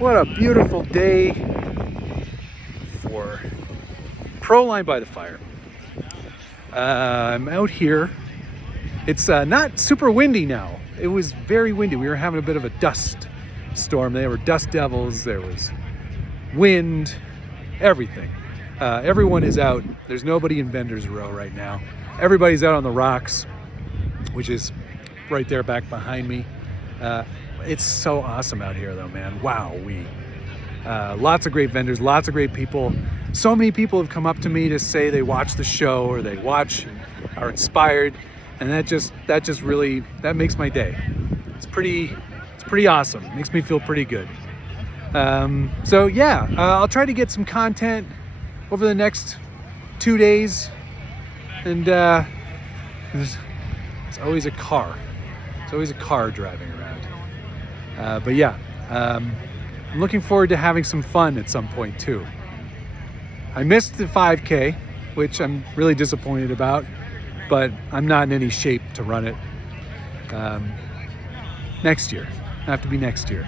What a beautiful day for ProLine by the fire. I'm out here. It's not super windy now. It was very windy. We were having a bit of a dust storm. There were dust devils, there was wind, everything. Everyone is out. There's nobody in Vendors Row right now. Everybody's out on the rocks, which is right there back behind me. It's so awesome out here though, man. Wow, lots of great vendors, lots of great people. So many people have come up to me to say they watch the show or they watch and are inspired, and that just really, that makes my day. It's pretty awesome. It makes me feel pretty good. So yeah, I'll try to get some content over the next 2 days, and there's always a car. It's always a car driving around. But yeah, I'm looking forward to having some fun at some point too. I missed the 5K, which I'm really disappointed about, but I'm not in any shape to run it. Next year, it'll have to be next year.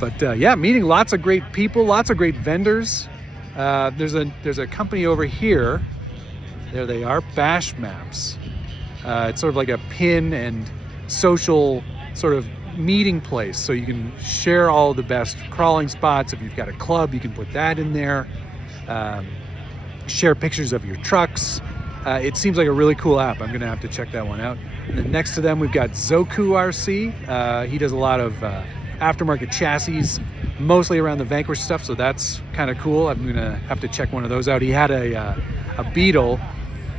But yeah, meeting lots of great people, lots of great vendors. There's a company over here. There they are, Bash Maps. It's sort of like a pin and social sort of meeting place, so you can share all the best crawling spots. If you've got a club, you can put that in there. Share pictures of your trucks. It seems like a really cool app. I'm gonna have to check that one out. And then next to them we've got Zoku RC. He does a lot of aftermarket chassis, mostly around the Vanquish stuff, so that's kind of cool. I'm gonna have to check one of those out. He had a Beetle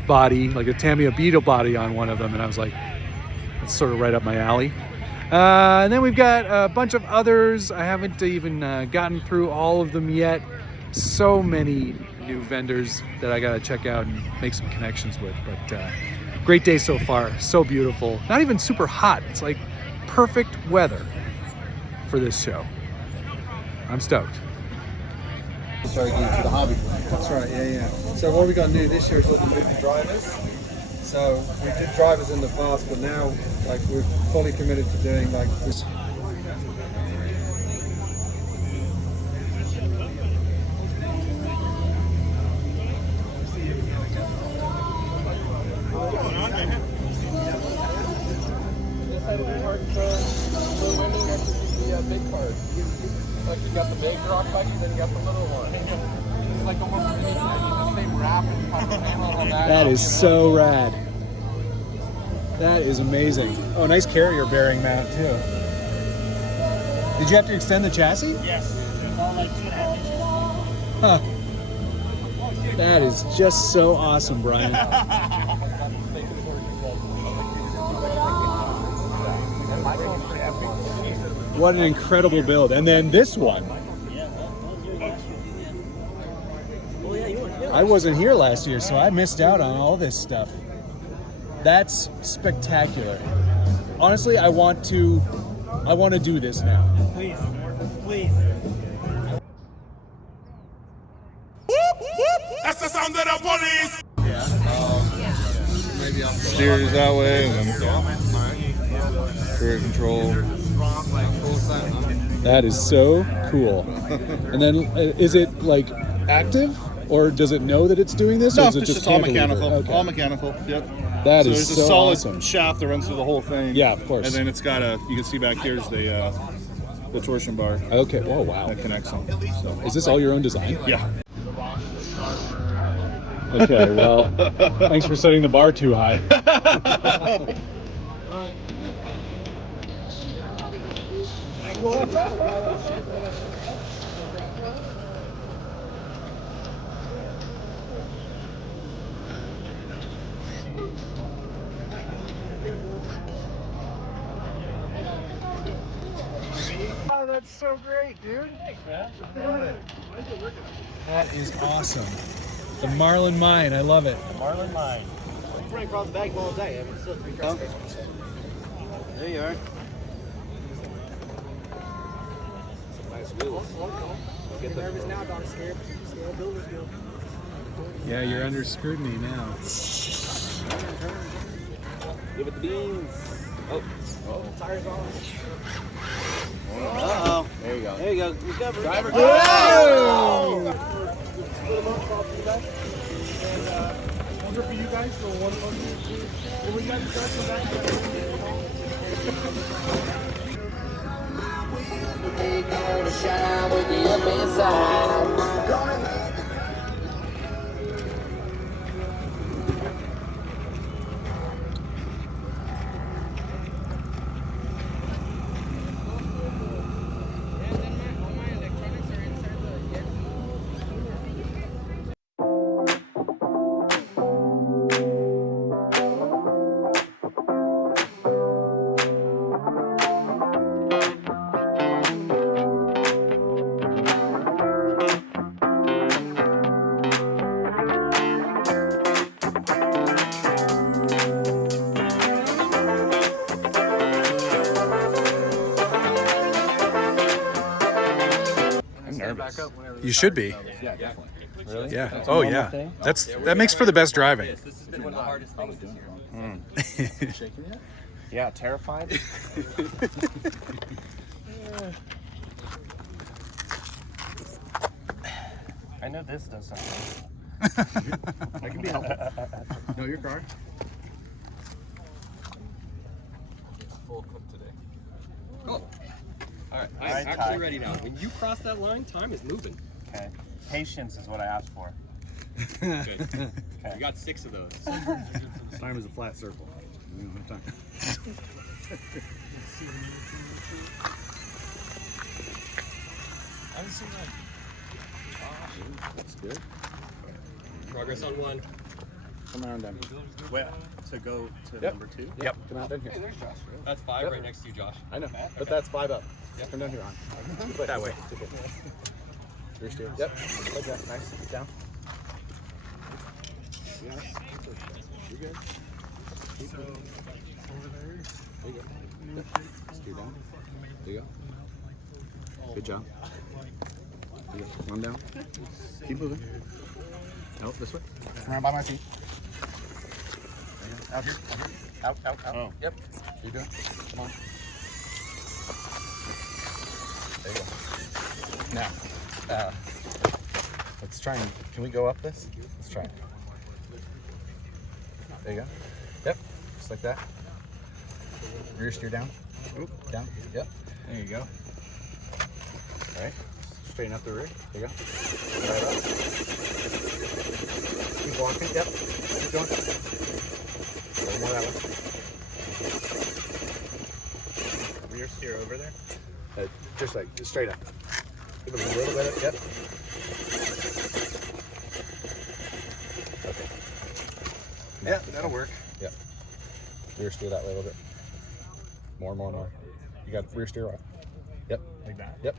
body, like a Tamiya Beetle body on one of them, and I was like, that's sort of right up my alley. And then we've got a bunch of others. I haven't even gotten through all of them yet. So many new vendors that I gotta check out and make some connections with. But great day so far, so beautiful. Not even super hot. It's like perfect weather for this show. I'm stoked. Sorry, to the hobby. That's right, yeah. So what we're going to do this year is look at moving drivers. So we did drivers in the past, but now like we're fully committed to doing like this. Big card. Like you got the big rock bike, then you got the little one. It's like almost the same wrap and kind of panel on that. That is so rad. That is amazing. Oh, nice carrier bearing mount too. Did you have to extend the chassis? Yes. About like 2.5 inches. Huh. That is just so awesome, Brian. What an incredible build. And then this one. I wasn't here last year, so I missed out on all this stuff. That's spectacular. Honestly, I want to do this now. Please. Please. That's the sound of the police. Maybe I'll Steers that way and then career control. That is so cool. And then is it like active, or does it know that it's doing this? No, or it's is it just all cantilever? mechanical. Okay. All mechanical. Yep. That So is there's so a solid awesome. shaft that runs through the whole thing. Yeah, of course. And then it's got you can see back here is the torsion bar Okay. Oh wow. that connects them. So Is this all your own design? yeah. Okay. Well, thanks for setting the bar too high. Oh, that's so great, dude. Thanks, man. That is awesome. The Marlin Mine. I love it. Marlin Mine. I'm running across the bag all day. I mean, still 3 cross stations. There you are. Some nice wheels. Get nervous now, don't scare builders go. Yeah, you're under scrutiny now. Give it the beans. Oh, tires on. Uh-oh. There you go. Hey, you go. Recover. Driver, go. Split them up, all for you guys. And one for you guys, so one for you. When we got to start from I'm nervous. back up whenever You should be. Yeah, definitely. Really? Yeah. Oh yeah. That makes for the best driving. This has been one of the hardest things this year. Shaking yet? Yeah, terrified. I know this does something. I can be helpful. Know your car? It's full cook today. Cool. All right, I'm Alright, actually Ty. ready now. When you cross that line, time is moving. Okay. Patience is what I asked for. Good. Okay. You got 6 of those. Time is a flat circle. We don't have time. That's good. Progress on 1. Come around down. Wait, to go to Yep. number 2? Yep. Come out down here. That's 5 right next to you, Josh. I know, but that's 5 up. Come down here on. That way. Rear steer. Yep. Like that. Nice. Down. Yeah. You're good. Keep moving. There you go. Yep. Steer down. There you go. Good job. There you go. One down. Keep moving. Nope, this way. Come around by my feet. There you go. Out here. Out here. Out, out, out. Oh. Yep. You're good. Come on. There you go. Now, let's try and, can we go up this? Let's try it. There you go. Yep, just like that. Rear steer down. Oop, down. Yep. There you go. All right. Straighten up the rear. There you go. Right up. Keep walking. Yep. Keep going. A little more that way. Rear steer over there. Just straight up. Give it a little bit. Yep. Okay. Yeah, that'll work. Yep. Rear steer that way a little bit. More. You got rear steer off. Yep. Like that. Yep.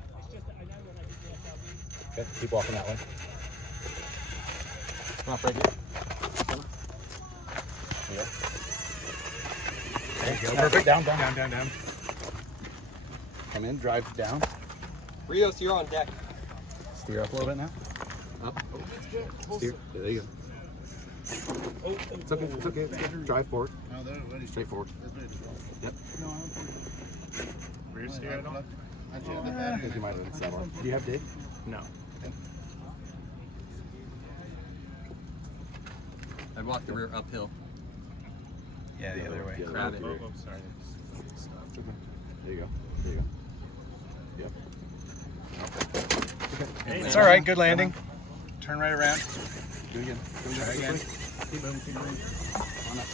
Okay. Keep walking that way. Come off right here. There you go. There you go. Perfect. Down. Come in. Drive down. Rios, you're on deck. Steer up a little bit now. Up. Steer. There you go. It's okay. It's okay. It's good. Drive forward. Straight forward. Yep. Rear steer at all? I think you might have settled. Do you have dig? No. I'd walk the rear uphill. Yeah, the other way. Yeah, Grab it. Oh, sorry. There you go. There you go. Yep. Hey, It's all right. Good landing. Turn right around. Do it again. Try again. Keep moving. Keep moving. On up.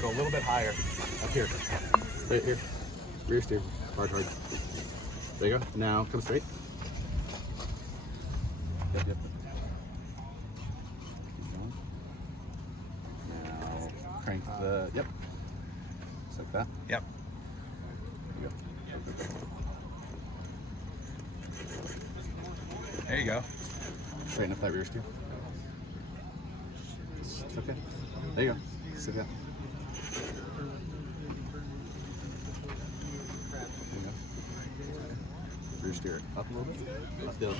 Go a little bit higher. Up here. Right here. Rear steer. Hard. There you go. Now come straight. Yep. Keep going. Now crank the. Yep. Just like that. Yep. There you go. There you go. Straighten up that rear steer. It's okay. There you go. Just like that. There you go. Rear steer up a little bit. Uphill.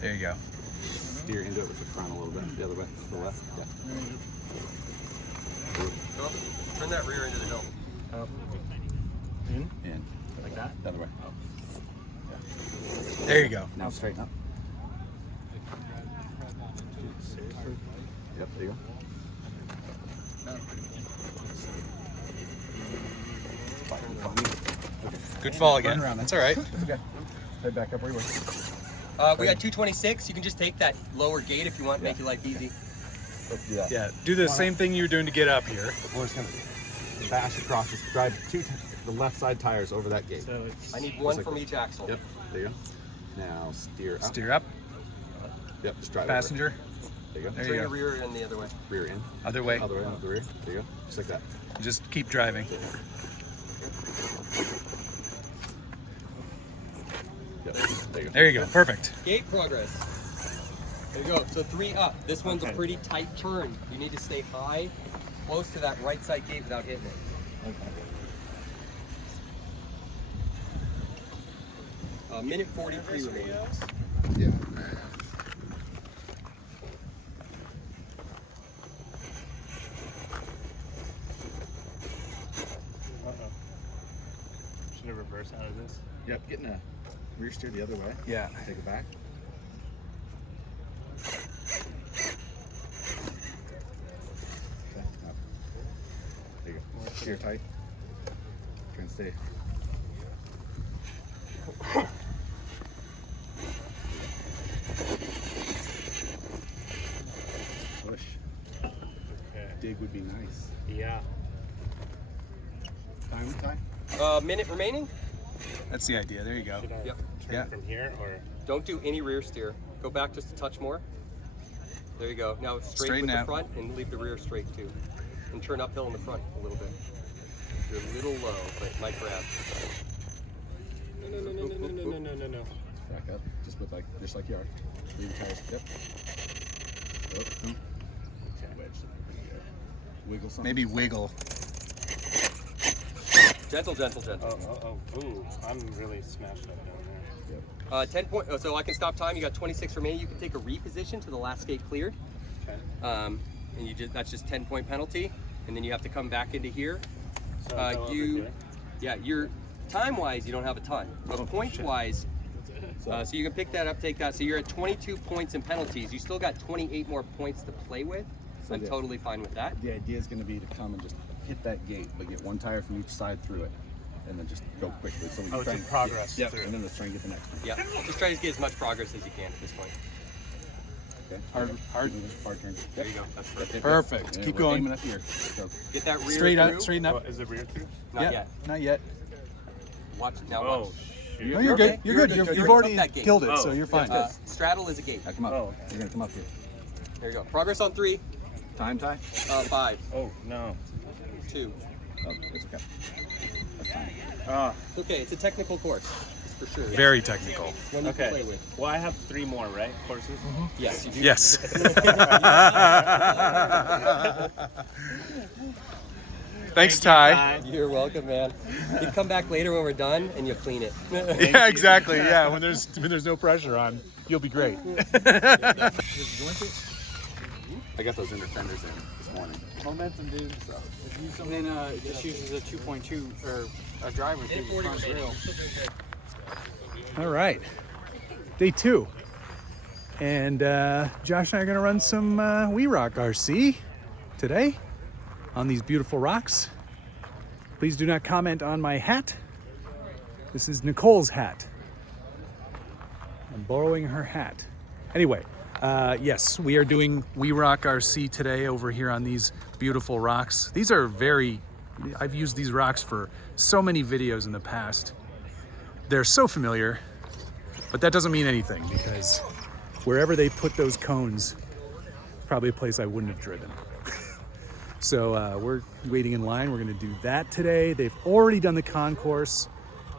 There you go. Steer into it with the front a little bit. The other way. To the left. Yeah. Oh, turn that rear into the hill. In. Like that? The other way. There you go. Now straighten up. Yep, there you go. Good fall Turn again. around, That's all right. Okay. Head back up where you were. We got 226. You can just take that lower gate if you want, make your life easy. Let's do that. Yeah, do the same thing you were doing to get up here. We're just gonna bash across this, drive the left side tires over that gate. So it's I need one from each axle. Yep, there you go. Now steer up. Steer up. Yep, just drive Passenger. over. There you go. There Turn you your go. rear end the other way. Rear in. Other way. Other way, out the rear. There you go. Just like that. Just keep driving. Yep, there you go. There you go. Perfect. Gate progress. There you go. So 3 up. This one's a pretty tight turn. You need to stay high, close to that right side gate without hitting it. Minute 43 remaining. Yeah. Should I reverse out of this? Yep, getting a rear steer the other way. Yeah. Take it back. Okay, up. There you go. Steer tight. Try and stay. Push. Okay. Dig would be nice. Yeah. Time tie? Minute remaining. That's the idea. There you go. Should I Yep. turn Yeah. from here or? Don't do any rear steer. Go back just a touch more. There you go. Now straight Straighten with the out. front and leave the rear straight too. And turn uphill in the front a little bit. You're a little low, but it might grab. No. Back up. Just like you are. Leave the tires. Yep. Oh. Wedge. Wiggle something. Maybe wiggle. Gentle, gentle, gentle. Ooh, I'm really smashed up down there. 10 point. So I can stop time. You got 26 remaining. You can take a reposition to the last gate cleared. Okay. And that's just 10-point penalty. And then you have to come back into here. So I'll go over here. Yeah, you're time-wise you don't have a ton, but points-wise, so you can pick that up, take that. So you're at 22 points in penalties. You still got 28 more points to play with. So I'm totally fine with that. The idea is going to be to come and just hit that gate, but get one tire from each side through it, and then just go quickly. So we can Oh, try it's and a progress Yep. through. And then let's try and get the next one. Yeah, just try to get as much progress as you can at this point. Okay. Hard turn. There you go. That's perfect. Perfect. And Keep we're going. aiming up here. So Get that rear Straight through. up. Straighten Oh, up. is it rear through? Not Yeah. yet. Not yet. Watch now. Oh, Watch. shoot. No, you're good. okay. You're You're good. good. You've You're already up that gate. killed it, Oh, so you're fine. Straddle is a gate. now come up. Oh. You're going to come up here. There you go. Progress on 3, Time tie? 5, Oh, no. 2. Oh, it's okay. That's fine. Ah, It's okay. It's a technical course. It's for sure. Very technical. One you can play okay. with. Well, I have 3 more, right? Courses? Yes, you do. Yes. Thanks, Ty. You're welcome, man. You can come back later when we're done and you'll clean it. Yeah, exactly. Yeah, when there's no pressure on, you'll be great. I got those inner fenders in this morning. Momentum, dude. And then it just uses a 2.2 or a driver through the front grill. All right, day 2, and Josh and I are gonna run some WERCROCK RC today on these beautiful rocks. Please do not comment on my hat. This is Nicole's hat. I'm borrowing her hat. Anyway, yes, we are doing WERCROCK RC today over here on these beautiful rocks. These are I've used these rocks for so many videos in the past. They're so familiar, but that doesn't mean anything because wherever they put those cones, probably a place I wouldn't have driven. So we're waiting in line. We're gonna do that today. They've already done the concourse.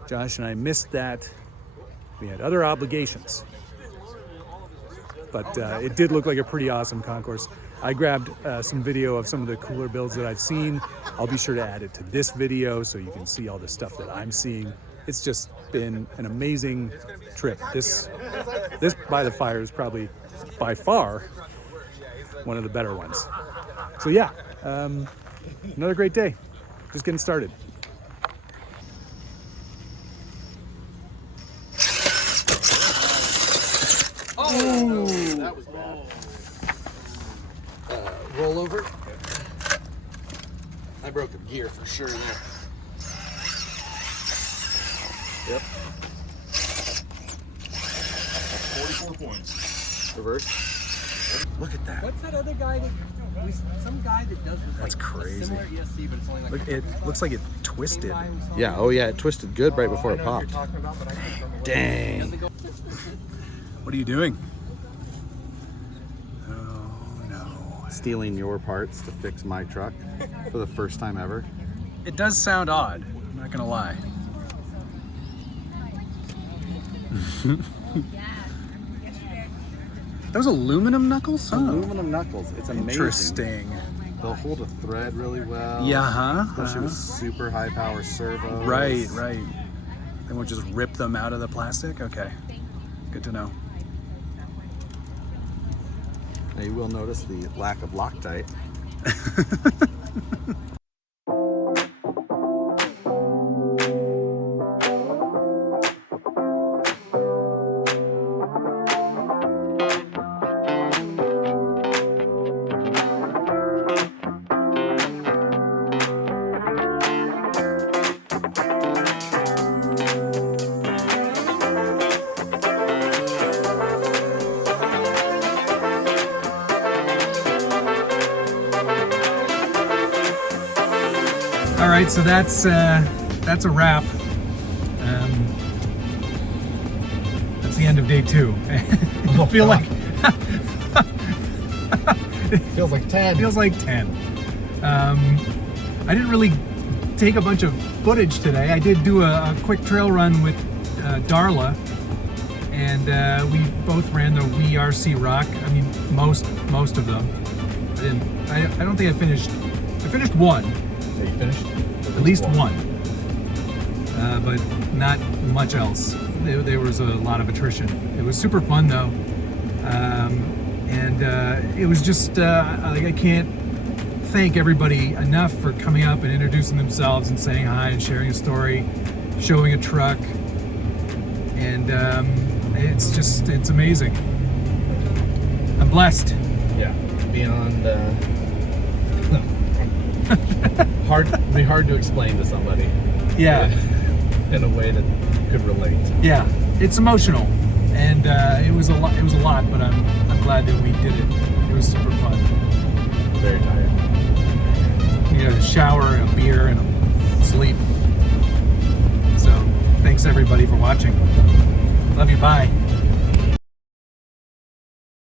Josh and I missed that. We had other obligations, but it did look like a pretty awesome concourse. I grabbed some video of some of the cooler builds that I've seen. I'll be sure to add it to this video so you can see all the stuff that I'm seeing. It's just been an amazing trip. This by the fire is probably by far one of the better ones. So yeah, another great day. Just getting started. rollover. I broke a gear for sure there. Yep. 44 points. Reverse. Look at that. What's that other guy that some guy that does this? That's like, crazy. A similar ESC, but it's only like Look, it looks like it twisted. Yeah, oh yeah, it twisted good right before it popped. Dang. What are you doing? Oh no. Stealing your parts to fix my truck for the first time ever. It does sound odd, I'm not gonna lie. Those aluminum knuckles? Huh. Aluminum knuckles. It's amazing. Interesting. They'll hold a thread really well. Yeah, huh? Especially with super high power servos. Right. They won't just rip them out of the plastic? Okay. Good to know. Now you will notice the lack of Loctite. All right, so that's a wrap. That's the end of day 2. It'll feel like Feels like 10. feels like 10. I didn't really take a bunch of footage today. I did do a quick trail run with Darla, and we both ran the WERCROCK. I mean, most of them. I don't think I finished. I finished one. Yeah, you finished? At least one, but not much else. There was a lot of attrition. It was super fun though, and it was just like I can't thank everybody enough for coming up and introducing themselves and saying hi and sharing a story, showing a truck, and it's amazing. I'm blessed. Yeah, beyond be hard to explain to somebody. Yeah. In a way that could relate. Yeah, it's emotional, and it was a lot. It was a lot, but I'm glad that we did it. It was super fun. Very tired. You know, a shower, a beer, and a sleep. So, thanks everybody for watching. Love you. Bye.